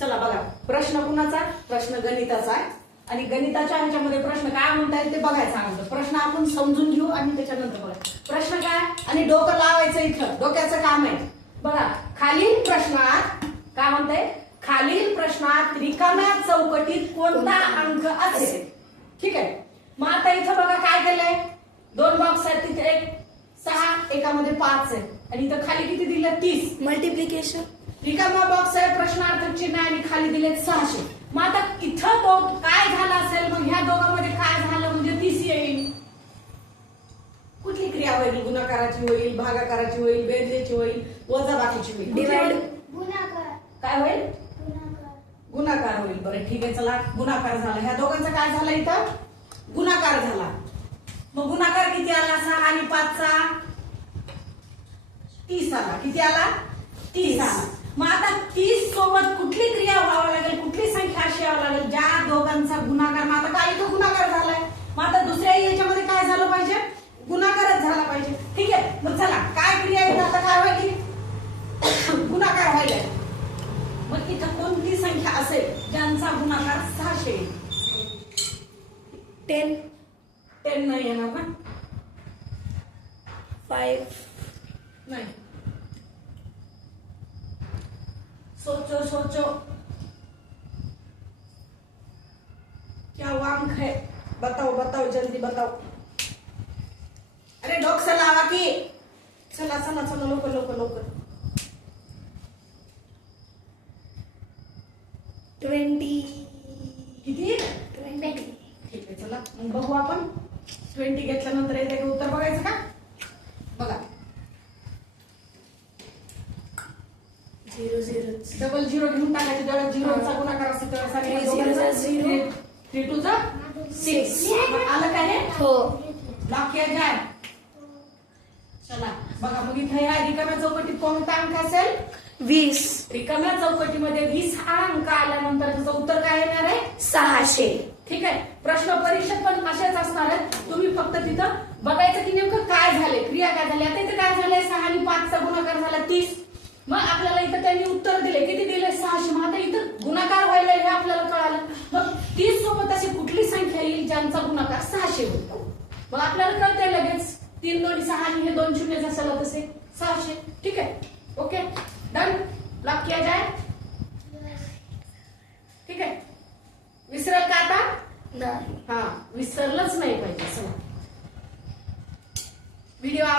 चला बघा, प्रश्न कुणाचा? प्रश्न गणिताचा आहे आणि गणिताच्या ह्याच्यामध्ये प्रश्न काय म्हणतायत ते बघायचं अगोदर. प्रश्न आपण समजून घेऊ आणि त्याच्यानंतर बघा प्रश्न काय आणि डोकं लावायचं इथं, डोक्याचं काम आहे. बघा खालील प्रश्नात काय म्हणताय, खालील प्रश्नात रिकाम्या चौकटीत कोणता अंक असेल. ठीक आहे, मग आता इथं बघा काय केलंय, 2 बॉक्स आहेत, तिथे एक 6 एकामध्ये 5 आहे आणि इथं खाली किती दिलं 30. मल्टिप्लिकेशन. रिकामा बॉक्स आहे, प्रश्नार्थक चिन्ह आहे आणि खाली दिले 600. मग आता इथं तो काय झाला असेल, मग ह्या दोघांमध्ये काय झालं म्हणजे 30 येईल. कुठली क्रिया होईल? गुणाकाराची होईल, भागाकाराची होईल, बेरजेची होईल, वजाबाकीची होईल. डिवाइड. काय होईल? गुणाकार होईल. बरं ठीक आहे, चला गुणाकार झाला. ह्या दोघांचा काय झाला इथं? गुणाकार झाला. मग गुणाकार किती आला? 6 आणि 5 चा 30 आला. किती आला? 30 आला. मग आता 30 सोबत कुठली क्रिया व्हावं लागेल, कुठली संख्या अशी यावं लागेल ज्या दोघांचा गुणाकार. मग आता काय इथं गुणाकार झालाय, मग आता दुसऱ्याही याच्यामध्ये काय झालं पाहिजे? गुणाकारच झाला पाहिजे. ठीक आहे, मग चला काय क्रिया येईल आता? काय व्हायची? गुणाकार व्हायला. मग इथं कोणती संख्या असेल ज्यांचा गुणाकार 600 येईल? 10 नाही येणार ना? 5. नहीं, सोचो सोचो क्या वांक है, बताओ बताओ जल्दी बताओ. अरे डोक से लावा की. चला चला चला लवकर लवकर लवकर. 20. किती? 20. ठीक आहे, चला मग बघू आपण. 20 घेतल्यानंतर येते का उत्तर बघायचं का? बघा 0 0. डबल 0 घेऊन टाकायचे. जेव्हा 0चा गुणाकार असतो तेव्हा 3 0 चा 0. 3 2 चा 6. आलं काय हे? हो. लॉक किया जाए. चला बघा, मग इथे ह्या रिकाम्या चौकटीत कोणता अंक असेल? 20. रिकाम्या चौकटीमध्ये 20 हा अंक आल्यानंतर त्याचं उत्तर काय येणार आहे? 600. ठीक आहे, प्रश्न परीक्षेत पण असेच असणार आहेत. तुम्ही फक्त तिथं बघायचं की नेमकं काय झाले, क्रिया काय झाली. आता इथं काय झालंय, 6 आणि 5 चा गुणाकार झाला 30. मग आपल्याला इथं त्यांनी उत्तर दिले, किती दिले? 600. मग आता इथं गुणाकार व्हायला हे आपल्याला कळालं. मग 30 सोबत अशी कुठली संख्या येईल ज्यांचा गुणाकार 600 होतो? मग आपल्याला कळतंय लगेच, 3 2 6 आणि हे 2 शून्य असेल तसे 600. ठीक आहे,